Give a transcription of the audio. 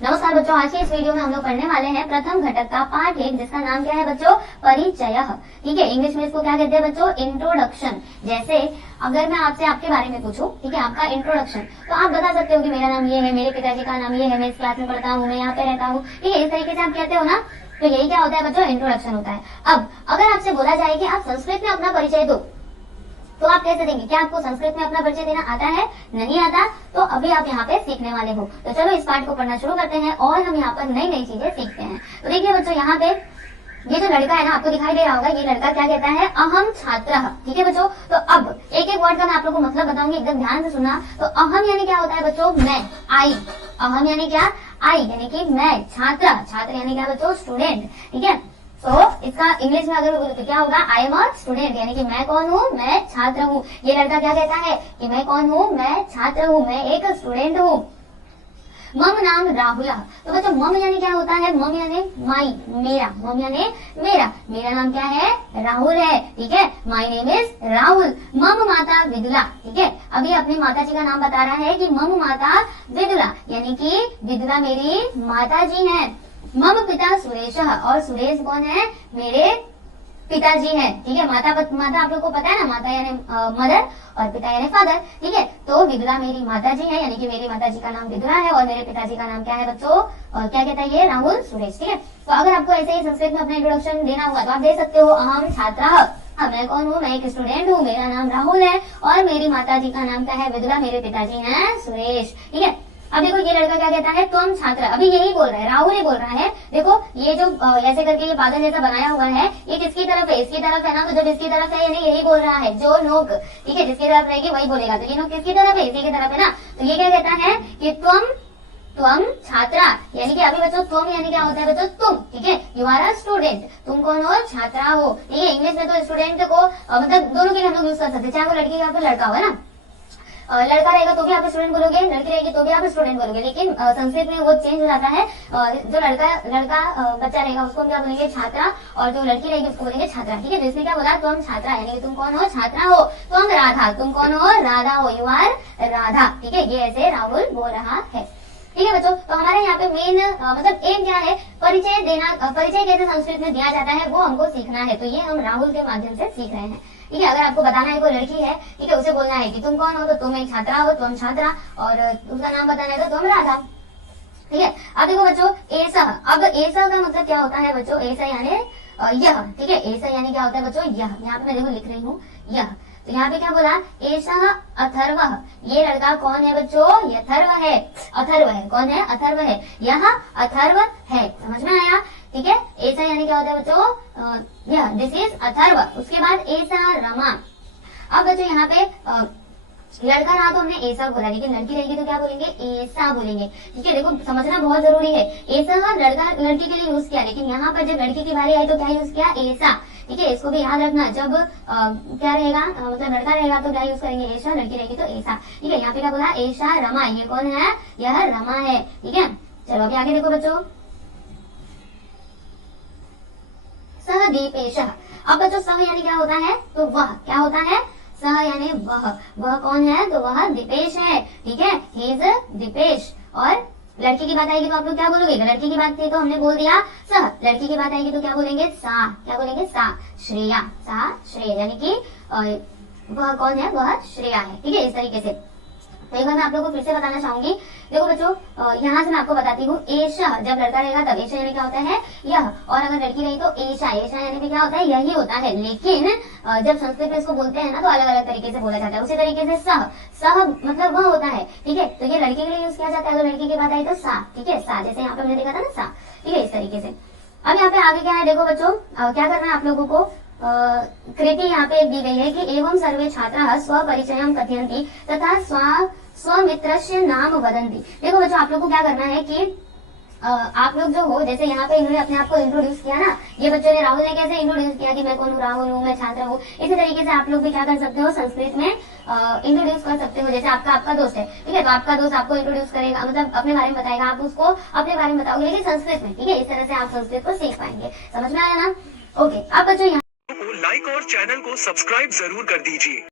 नमस्कार बच्चों, आज के इस वीडियो में हम लोग पढ़ने वाले हैं प्रथम घटक का पाठ 1, जिसका नाम क्या है बच्चों? परिचय। ठीक है, इंग्लिश में इसको क्या कहते हैं बच्चों? इंट्रोडक्शन। जैसे अगर मैं आपसे आपके बारे में पूछूं, ठीक है, आपका इंट्रोडक्शन, तो आप बता सकते हो कि मेरा नाम ये है, मेरे पिताजी का नाम ये है, मैं इस क्लास में पढ़ता हूँ, मैं यहाँ पे रहता हूँ। ठीक है, इस तरीके से आप कहते हो ना, तो यही क्या होता है बच्चों? इंट्रोडक्शन होता है। अब अगर आपसे बोला जाए कि आप संस्कृत में अपना परिचय दो, तो आप कैसे देंगे? क्या आपको संस्कृत में अपना परिचय देना आता है? नहीं आता? तो अभी आप यहाँ पे सीखने वाले हो। तो चलो इस पाठ को पढ़ना शुरू करते हैं और हम यहाँ पर नई नई चीजें सीखते हैं। तो देखिए बच्चों, यहाँ पे ये जो लड़का है ना, आपको दिखाई दे रहा होगा, ये लड़का क्या कहता है? अहम छात्र। ठीक है बच्चों, तो अब एक एक वर्ड का मैं आप लोग को मतलब बताऊंगी, एकदम ध्यान से सुनना। तो अहम यानी क्या होता है बच्चों? मैं, आई। अहम यानी क्या? आई, यानी कि मैं। छात्र, छात्र यानी क्या बच्चों? स्टूडेंट। ठीक है, तो इसका इंग्लिश में अगर बोलो तो क्या होगा? आई एम अ स्टूडेंट, यानी कि मैं कौन हूँ? मैं छात्र हूँ। ये लड़का क्या कहता है कि मैं कौन हूँ? मैं छात्र हूँ, मैं एक स्टूडेंट हूँ। मम नाम राहुल। तो बच्चों मम यानी क्या होता है? मम यानी माई, मेरा। मम यानी मेरा, मेरा नाम क्या है? राहुल है। ठीक है, माई नेम इज राहुल। मम माता विदुला। ठीक है, अभी अपनी माता जी का नाम बता रहा है कि मम माता विदुला, यानी कि विदुला मेरी माता जी है। मम पिता सुरेश, और सुरेश कौन है? मेरे पिताजी हैं। ठीक है, माता आप लोग को पता है ना, माता यानी मदर और पिता यानी फादर। ठीक है, तो विदुला मेरी माता जी है, यानी कि मेरी माता जी का नाम विदुला है और मेरे पिताजी का नाम क्या है बच्चों? क्या कहता है ये? राहुल सुरेश। ठीक है, तो अगर आपको ऐसे ही संस्कृत में अपना इंट्रोडक्शन देना हुआ तो आप दे सकते हो, अहम छात्र। मैं कौन हूँ? मैं एक स्टूडेंट हूँ, मेरा नाम राहुल है और मेरी माता जी का नाम क्या है? विदुला, मेरे पिताजी हैं सुरेश। ठीक है, अब देखो ये लड़का क्या कहता है? तुम छात्र। अभी यही बोल रहा है, राहुल ही बोल रहा है। देखो ये जो ऐसे करके ये बादल जैसा बनाया हुआ है, ये किसकी तरफ है? इसकी तरफ है ना, तो जब इसकी तरफ है यानी यही बोल रहा है। जो लोग, ठीक है, जिसकी तरफ रहेगी वही बोलेगा। तो ये लोग किसकी तरफ है? इसी की तरफ है ना। तो ये क्या कहता है कि तुम छात्रा, यानी कि अभी बच्चों तुम यानी क्या होता है बच्चों? तुम। ठीक है, यू आर अ स्टूडेंट, तुम कौन हो? छात्रा हो। ठीक है, इंग्लिश में तो स्टूडेंट को मतलब दोनों के लिए हम लोग यूज कर सकते हैं, चाहे वो लड़की या फिर लड़का हो, है ना। लड़का रहेगा तो भी आप स्टूडेंट बोलोगे, लड़की रहेगी तो भी आप स्टूडेंट बोलोगे, लेकिन संस्कृत में वो चेंज हो जाता है। जो लड़का बच्चा रहेगा उसको हम क्या बोलेंगे? छात्रा, और जो लड़की रहेगी उसको बोलेंगे छात्रा। ठीक है, तो इसमें क्या बोला? तुम छात्रा, यानी कि तुम कौन हो? छात्रा हो। तुम राधा, तुम कौन हो? राधा हो, यू आर राधा। ठीक है, ये ऐसे राहुल बोल रहा है। ठीक है बच्चों, तो हमारे यहाँ पे मेन मतलब एम क्या है? परिचय देना। परिचय कैसे संस्कृत में दिया जाता है वो हमको सीखना है, तो ये हम राहुल के माध्यम से सीख रहे हैं। ठीक है, अगर आपको बताना है कोई लड़की है, ठीक है, उसे बोलना है कि तुम कौन हो? तो तुम एक छात्रा हो, तुम छात्रा, और उसका नाम बताना है तो तुम राधा। ठीक है, अब देखो बच्चों ऐसा, अब ऐसा का मतलब क्या होता है बच्चों? ऐसा यानी यह। ठीक है, ऐसा यानी क्या होता है बच्चों? यह। यहाँ पे मैं देखो लिख रही हूँ यह। तो यहाँ पे क्या बोला? ऐसा अथर्व। ये लड़का कौन है बच्चों? अथर्व है। अथर्व है, कौन है? अथर्व है, यह अथर्व है। समझ में आया? ठीक है, ऐसा यानी क्या होता है बच्चों? यह, दिस इज अथर्व। उसके बाद ऐसा रमा। अब बच्चों यहाँ पे लड़का रहा तो हमने ऐसा बोला, लेकिन लड़की रहेगी तो क्या बोलेंगे? ऐसा बोलेंगे। ठीक है, देखो समझना बहुत जरूरी है। ऐसा लड़का लड़की के लिए यूज किया, लेकिन यहाँ पर जब लड़की की बारी आई तो क्या यूज किया? ऐसा। ठीक है, इसको भी याद रखना। जब क्या रहेगा, मतलब लड़का रहेगा तो क्या यूज करेंगे? ऐसा, लड़की रहेगी तो ऐसा। ठीक है, यहाँ पे क्या बोला? ऐसा रमा। ये कौन है? यह रमा है। ठीक है, चलो अभी आगे देखो बच्चों। सह दीपेश। अब बच्चों सह यानी क्या होता है? तो वह। क्या होता है? सह यानी वह कौन है? तो वह दीपेश है। ठीक है, ही इज दीपेश। और लड़की की बात आएगी तो आप लोग क्या बोलोगे? लड़की की बात थी तो हमने बोल दिया सह, लड़की की बात आएगी तो क्या बोलेंगे? सा। क्या बोलेंगे? सा। श्रेया, सा श्रेया, यानी कि वह कौन है? वह श्रेया है। ठीक है, इस तरीके से। तो एक बार मैं आप लोगों को फिर से बताना चाहूंगी। देखो बच्चों, यहाँ से मैं आपको बताती हूँ। एशा, जब लड़का रहेगा तब एशा यानी क्या होता है? यह, और अगर लड़की रही तो एशा। एशा यानी कि क्या होता है? यही होता है, लेकिन जब संस्कृत में इसको बोलते हैं ना तो अलग अलग तरीके से बोला जाता है। उसी तरीके से सह, सह मतलब वह होता है। ठीक है, तो ये लड़की के लिए यूज किया जाता है, अगर लड़की की बात आई तो सा। ठीक है, सा, जैसे यहाँ पे हमने देखा था ना सा। ठीक है, इस तरीके से। अब यहाँ पे आगे क्या है देखो बच्चों, क्या करना है आप लोगों को? कृति यहाँ पे दी गई है कि एवं सर्वे छात्रा स्वपरिचयं कथयन्ति तथा स्वमित्रस्य नाम वदन्ति। देखो बच्चों, आप लोग को क्या करना है कि आप लोग जो हो, जैसे यहाँ पे इन्होंने अपने आप को इंट्रोड्यूस किया ना, ये बच्चों ने, राहुल ने कैसे इंट्रोड्यूस किया कि मैं कौन हूँ? राहुल हूँ, मैं छात्र हूँ। इसी तरीके से आप लोग भी क्या कर सकते हो? संस्कृत में इंट्रोड्यूस कर सकते हो। जैसे आपका दोस्त है, ठीक है, तो आपका दोस्त आपको इंट्रोड्यूस करेगा, मतलब अपने बारे में बताएगा, आप उसको अपने बारे में बताओगे, लेकिन संस्कृत में। ठीक है, इस तरह से आप संस्कृत को सीख पाएंगे। समझ में आया ना? ओके, अब बच्चों यहाँ लाइक और चैनल को सब्सक्राइब जरूर कर दीजिए।